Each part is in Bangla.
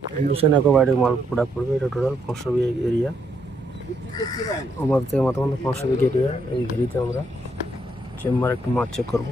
মিশন অ্যাকোবায়োটিক মাল প্রোডাক্ট পড়বে, এটা টোটাল পাঁচশো বিঘে এরিয়া আমাদের থেকে মাথা মাত্র পাঁচশো বিঘে এরিয়া এই ঘেরিতে আমরা চেম্বার একটু মাছ চেক করব।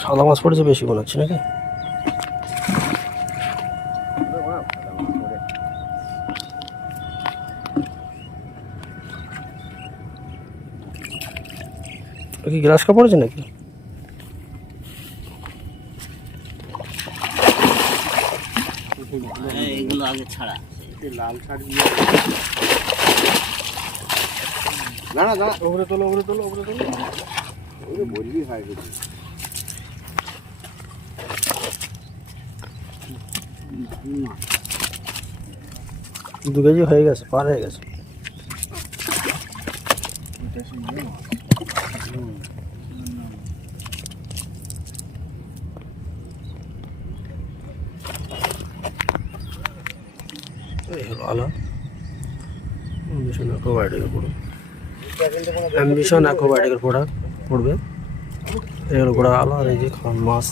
সাদা মাছ পড়েছে বেশি মনে হচ্ছে নাকি? কি গ্লাস কাপ পড়েছে নাকি? এগুলো আগে ছাড়া। লাল শার্ট দিয়ে। দাঁড়া দাঁড়া ওপরে তোলো ওপরে তোলো ওপরে তোলো। ওরে বললি হয় কিছু দু কেজি হয়ে গেছে পার হয়ে গেছে এই হলো আলো অ্যাম্বিশন অ্যাকোবায়োটিকের পড়বে অ্যাম্বিশন অ্যাকোবায়োটিকের প্রোডাক্ট পড়বে। এর ঘোড়া আলো আর এই যে মাছ।